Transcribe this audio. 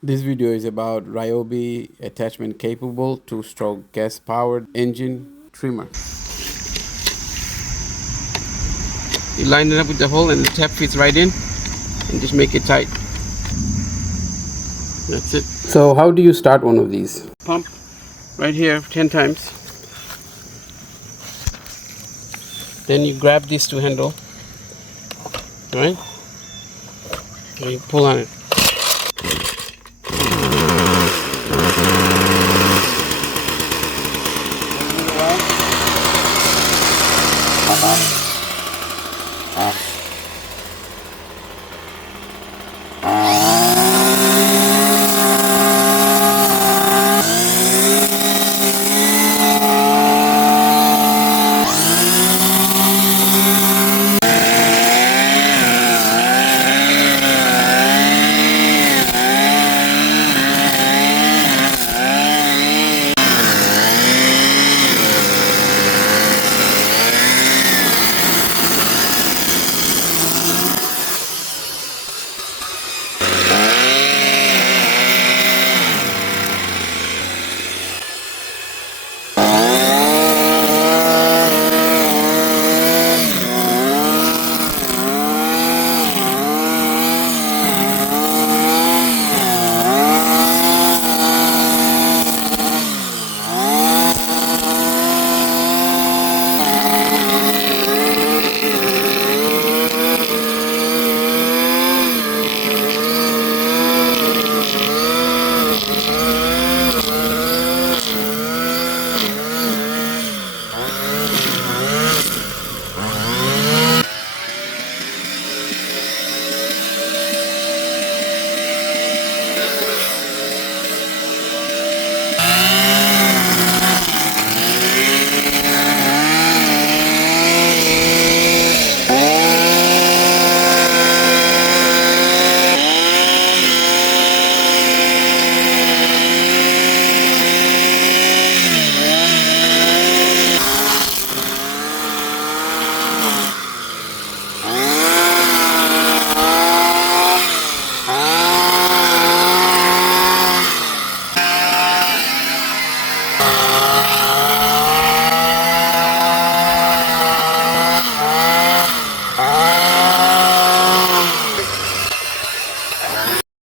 This video is about Ryobi attachment capable two-stroke gas-powered engine trimmer. You line it up with the hole and the tap fits right in and just make it tight. That's it. So how do you start one of these? Pump right here 10 times. Then you grab these two handle, right? And you pull on it.